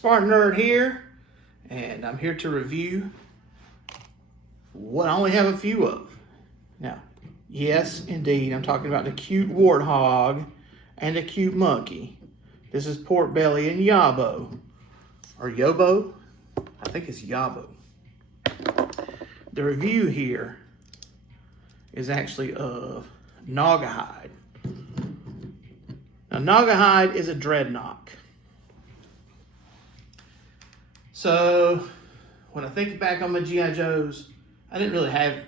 SpartanNerd here, and I'm here to review what I only have a few of. Now, yes, indeed, I'm talking about the cute warthog and the cute monkey. This is Porkbelly and Yobbo, or Yobbo. I think it's Yobbo. The review here is actually of Gnawgahyde. Now, Gnawgahyde is a dreadnought. So, when I think back on my G.I. Joes, I didn't really have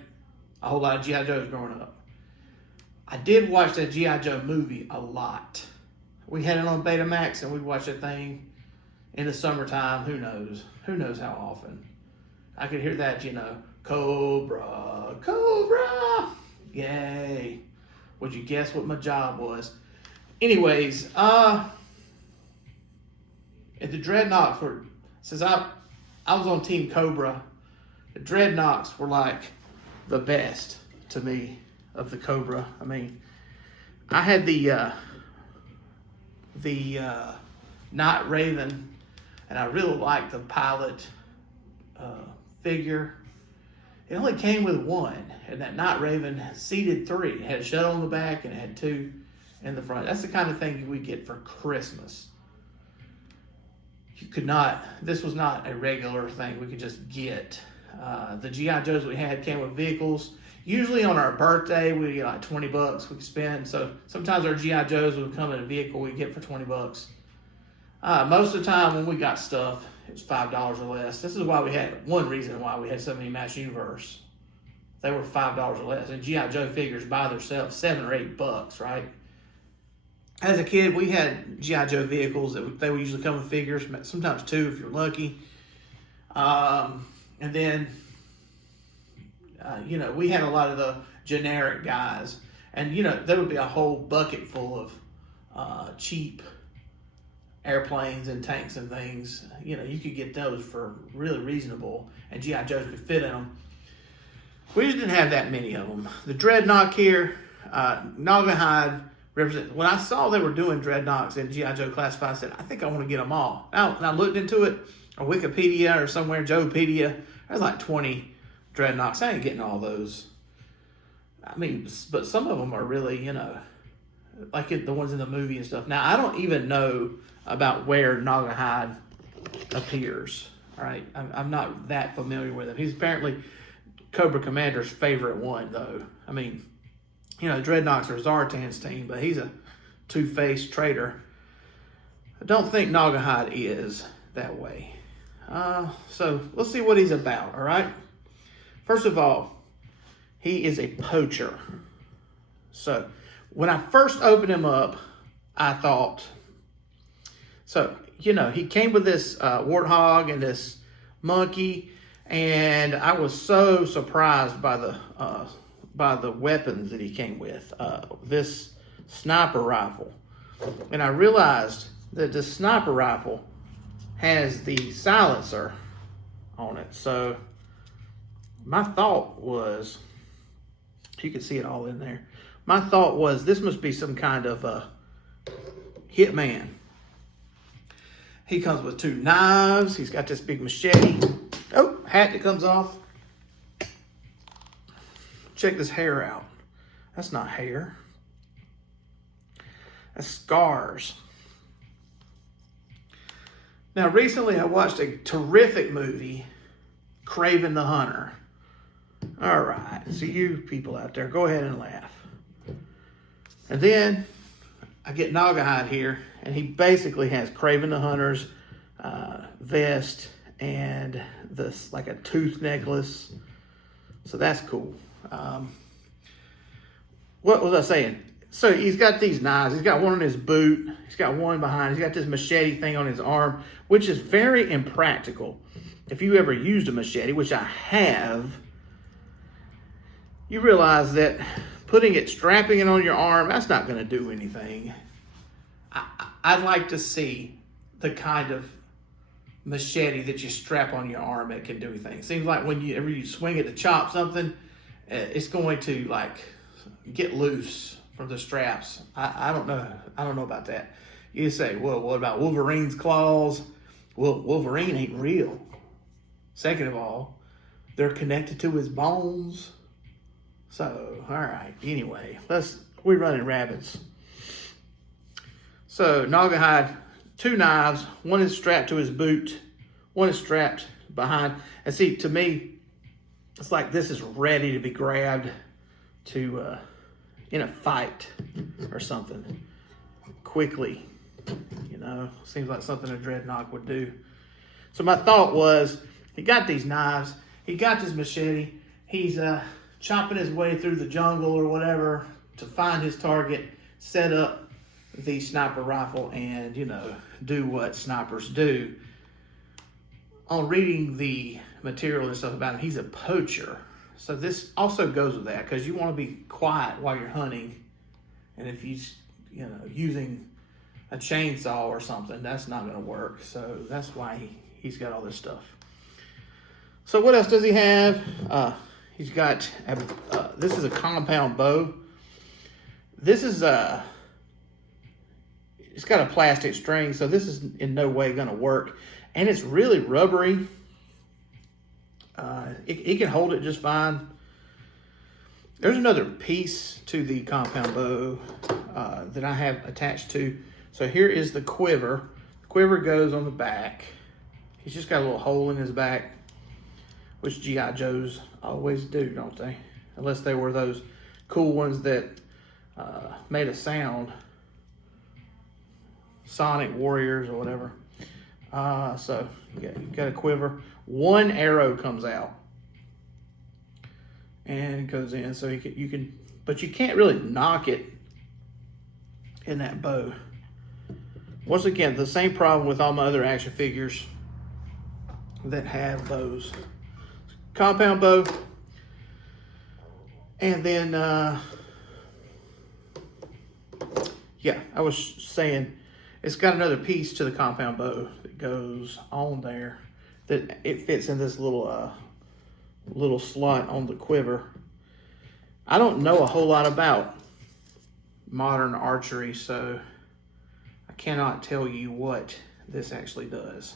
a whole lot of G.I. Joes growing up. I did watch that G.I. Joe movie a lot. We had it on Betamax, and we'd watch that thing in the summertime. Who knows? Who knows how often? I could hear that, Cobra, Cobra. Yay. Would you guess what my job was? Anyways, the Dreadnoughts were, since I was on Team Cobra, the Dreadnoughts were like the best to me of the Cobra. I mean, I had the Night Raven, and I really liked the pilot figure. It only came with one, and that Night Raven seated 3. It had a shuttle on the back, and it had 2 in the front. That's the kind of thing we get for Christmas. You could not, this was not a regular thing we could just get. The G.I. Joes we had came with vehicles. Usually on our birthday, we get like 20 bucks we could spend. So sometimes our G.I. Joes would come in a vehicle we get for 20 bucks. Most of the time when we got stuff, it was $5 or less. This is why we had, one reason why we had so many Master Universe. They were $5 or less. And G.I. Joe figures by themselves, $7 or $8, right? As a kid, we had G.I. Joe vehicles that they would usually come with figures, sometimes 2 if you're lucky. And then, we had a lot of the generic guys. And, there would be a whole bucket full of cheap airplanes and tanks and things. You could get those for really reasonable, and G.I. Joes could fit in them. We just didn't have that many of them. The Dreadnought here, Gnawgahyde, when I saw they were doing Dreadnoughts in G.I. Joe Classified, I said, I think I want to get them all. Now, when I looked into it, on Wikipedia or somewhere, Joepedia, there's like 20 Dreadnoughts. I ain't getting all those. I mean, but some of them are really, like the ones in the movie and stuff. Now, I don't even know about where Gnawgahyde appears. All right, I'm not that familiar with him. He's apparently Cobra Commander's favorite one, though. I mean, Dreadnoughts are Zartan's team, but he's a two-faced traitor. I don't think Gnawgahyde is that way. So let's see what he's about, all right? First of all, he is a poacher. So when I first opened him up, I thought, he came with this warthog and this monkey, and I was so surprised by the weapons that he came with. This sniper rifle. And I realized that this sniper rifle has the silencer on it. So my thought was, you can see it all in there. My thought was this must be some kind of a hitman. He comes with 2 knives. He's got this big machete. Oh, hat that comes off. Check this hair out. That's not hair. That's scars. Now, recently I watched a terrific movie, Kraven the Hunter. All right, so you people out there, go ahead and laugh. And then I get Gnawgahyde here, and he basically has Kraven the Hunter's vest and this like a tooth necklace. So that's cool. What was I saying? So he's got these knives. He's got one on his boot. He's got one behind. He's got this machete thing on his arm, which is very impractical. If you ever used a machete, which I have, you realize that strapping it on your arm, that's not going to do anything. I'd like to see the kind of machete that you strap on your arm that can do anything. It seems like whenever you swing it to chop something, it's going to like get loose from the straps. I don't know. I don't know about that. You say, well, what about Wolverine's claws? Well, Wolverine ain't real. Second of all, they're connected to his bones. So, all right. Anyway, we're running rabbits. So, Gnawgahyde, 2 knives. One is strapped to his boot. One is strapped behind. And see, to me, it's like this is ready to be grabbed to in a fight or something quickly. You know, seems like something a dreadnought would do. So my thought was, he got these knives. He got this machete. He's chopping his way through the jungle or whatever to find his target, set up the sniper rifle, and, you know, do what snipers do. On reading the material and stuff about him, he's a poacher. So this also goes with that, because you want to be quiet while you're hunting. And if he's, you know, using a chainsaw or something, that's not going to work. So that's why he's got all this stuff. So what else does he have? He's got, this is a compound bow. This is it's got a plastic string, so this is in no way going to work. And it's really rubbery. It can hold it just fine. There's another piece to the compound bow that I have attached to. So here is the quiver. The quiver goes on the back. He's just got a little hole in his back, which G.I. Joes always do, don't they? Unless they were those cool ones that made a sound. Sonic Warriors or whatever. So you got a quiver. One arrow comes out and it goes in, so you can, but you can't really knock it in that bow. Once again, the same problem with all my other action figures that have those. Compound bow, and then yeah, I was saying, it's got another piece to the compound bow that goes on there, that it fits in this little little slot on the quiver. I don't know a whole lot about modern archery, so I cannot tell you what this actually does.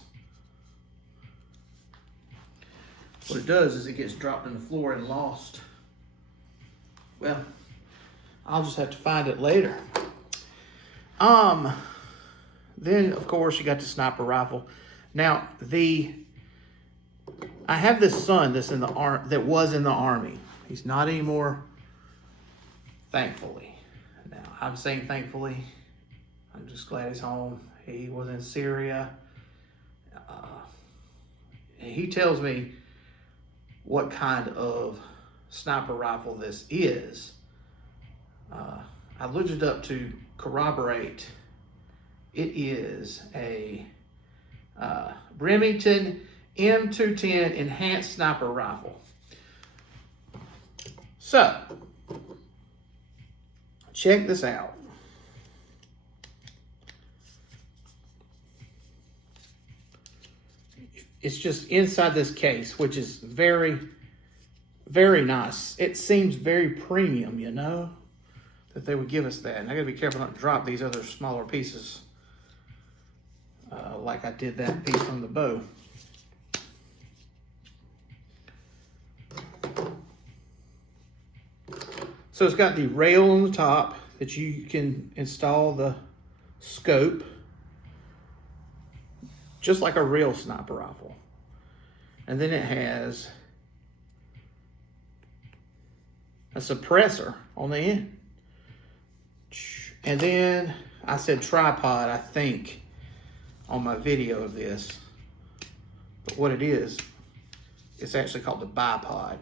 What it does is it gets dropped on the floor and lost. Well, I'll just have to find it later. Then, of course, you got the sniper rifle. Now, I have this son that's in the that was in the Army. He's not anymore, thankfully. Now, I'm saying thankfully. I'm just glad he's home. He was in Syria. He tells me what kind of sniper rifle this is. I looked it up to corroborate. It is a Remington M210 enhanced sniper rifle. So, check this out. It's just inside this case, which is very, very nice. It seems very premium, you know, that they would give us that. And I gotta be careful not to drop these other smaller pieces like I did that piece on the bow. So it's got the rail on the top that you can install the scope, just like a real sniper rifle. And then it has a suppressor on the end. And then I said tripod, I think, on my video of this. But what it is, it's actually called the bipod.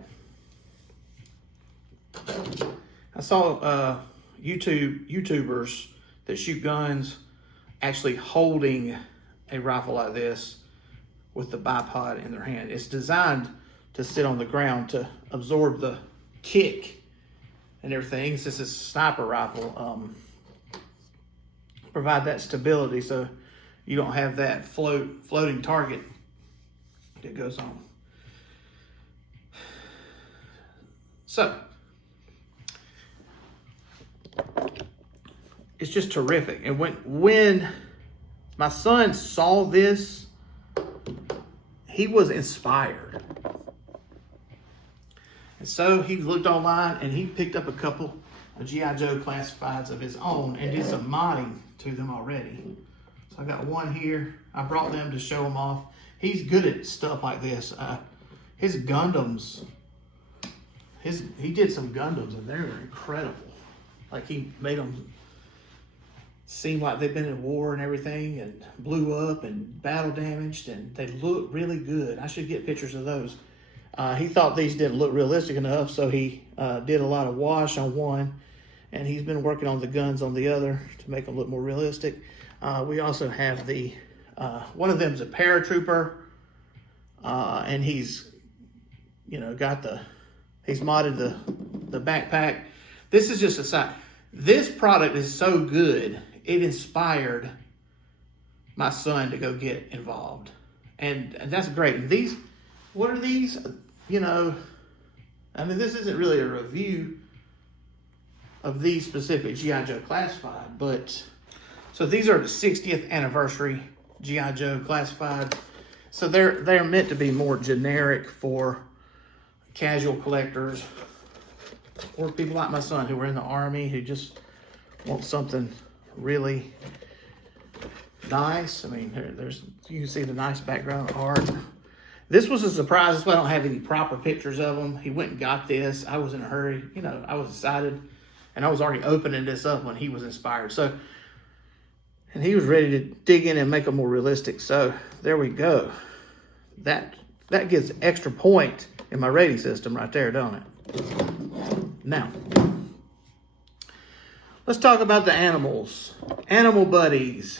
I saw YouTubers that shoot guns actually holding a rifle like this with the bipod in their hand. It's designed to sit on the ground to absorb the kick and everything. It's just a sniper rifle. Provide that stability so you don't have that floating target that goes on. So, it's just terrific. And when my son saw this he was inspired. And so he looked online and he picked up a couple of G.I. Joe classifieds of his own and did some modding to them already. So I got one here. I brought them to show him off. He's good at stuff like this. His Gundams, he did some Gundams and they're incredible. Like he made them seem like they've been in war and everything and blew up and battle damaged, and they look really good. I should get pictures of those. He thought these didn't look realistic enough, so he did a lot of wash on one, and he's been working on the guns on the other to make them look more realistic. We also have the, one of them's a paratrooper, and he's, he's modded the backpack. This is just a side. This product is so good, it inspired my son to go get involved. And that's great. And these, what are these? This isn't really a review of these specific G.I. Joe classified, but so these are the 60th anniversary G.I. Joe classified. So they're meant to be more generic for casual collectors or people like my son who are in the Army who just want something really nice. I mean, you can see the nice background art. This was a surprise. That's why I don't have any proper pictures of them. He went and got this. I was in a hurry. I was excited. And I was already opening this up when he was inspired. And he was ready to dig in and make them more realistic. So there we go. That gets an extra point in my rating system right there, don't it? Now, let's talk about the animals. Animal buddies.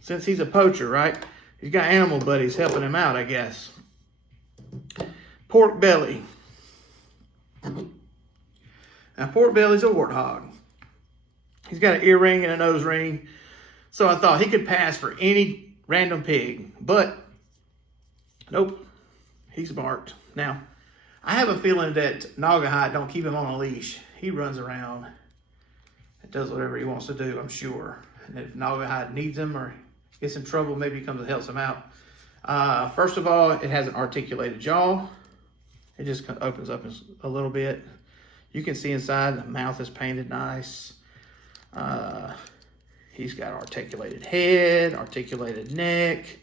Since he's a poacher, right? He's got animal buddies helping him out, I guess. Porkbelly. Now, Porkbelly's a warthog. He's got an ear ring and a nose ring. So I thought he could pass for any random pig. But, nope. He's marked. Now, I have a feeling that Gnawgahyde don't keep him on a leash. He runs around and does whatever he wants to do, I'm sure. And if Gnawgahyde needs him or gets in trouble, maybe he comes and helps him out. First of all, it has an articulated jaw. It just opens up a little bit. You can see inside, the mouth is painted nice. He's got articulated head, articulated neck,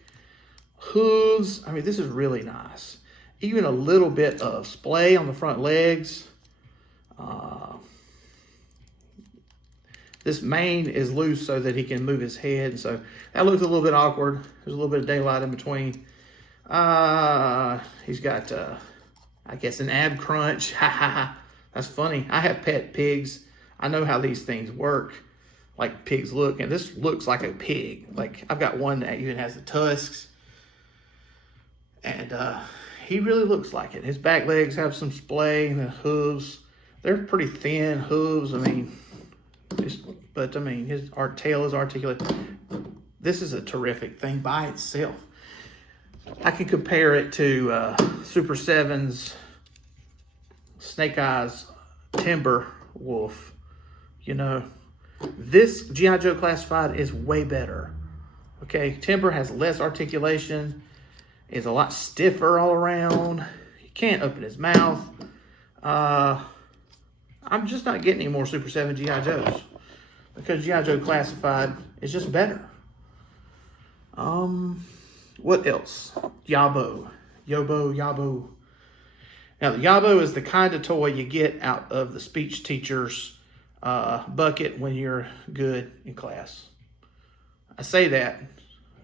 hooves. I mean, this is really nice. Even a little bit of splay on the front legs. This mane is loose so that he can move his head. So that looks a little bit awkward. There's a little bit of daylight in between. He's got, I guess, an ab crunch. That's funny. I have pet pigs. I know how these things work. Like pigs look. And this looks like a pig. Like I've got one that even has the tusks. And he really looks like it. His back legs have some splay and the hooves. They're pretty thin hooves. I mean, his tail is articulate. This is a terrific thing by itself. I can compare it to Super 7's Snake Eyes Timber Wolf. This G.I. Joe classified is way better. Okay, Timber has less articulation, is a lot stiffer all around. He can't open his mouth. I'm just not getting any more Super 7 G.I. Joes because G.I. Joe classified is just better. What else? Yobbo. Now, the Yobbo is the kind of toy you get out of the speech teacher's bucket when you're good in class. I say that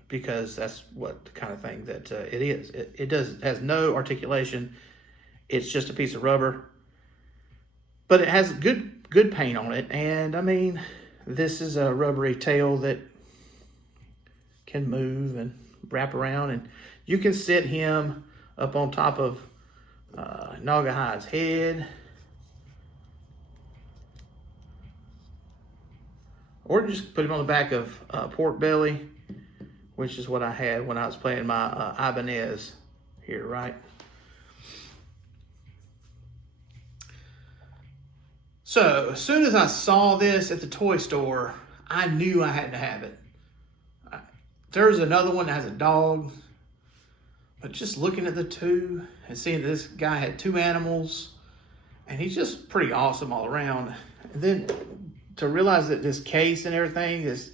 because that's what the kind of thing that it is. It has no articulation. It's just a piece of rubber. But it has good paint on it. And, I mean, this is a rubbery tail that can move and wrap around. And you can sit him up on top of Gnawgahyde's head. Or just put him on the back of Porkbelly, which is what I had when I was playing my Ibanez here, right? So, as soon as I saw this at the toy store, I knew I had to have it. There's another one that has a dog. But just looking at the two and seeing this guy had two animals, and he's just pretty awesome all around. And then to realize that this case and everything, this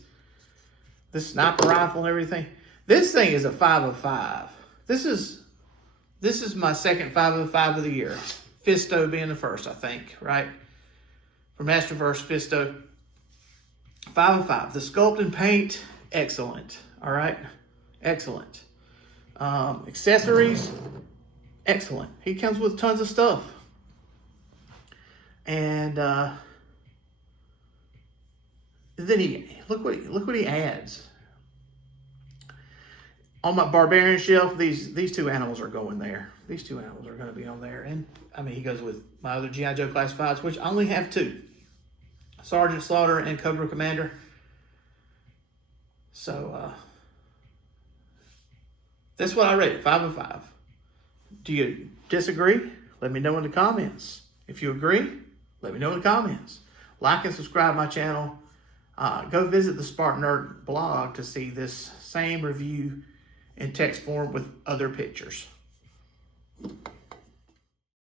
sniper rifle and everything, this thing is a 5 of 5. This is my second 5 of 5 of the year. Fisto being the first, I think, right? For Masterverse, Fisto. 5 of 5. The sculpt and paint, excellent. All right? Excellent. Accessories, excellent. He comes with tons of stuff. And then look what he adds. On my barbarian shelf, these two animals are going there. These two animals are going to be on there. And I mean, he goes with my other G.I. Joe classifieds, which I only have 2. Sergeant Slaughter and Cobra Commander. So that's what I rate, 5 of 5. Do you disagree? Let me know in the comments. If you agree, let me know in the comments. Like and subscribe my channel. Go visit the SpartanNerd blog to see this same review in text form with other pictures.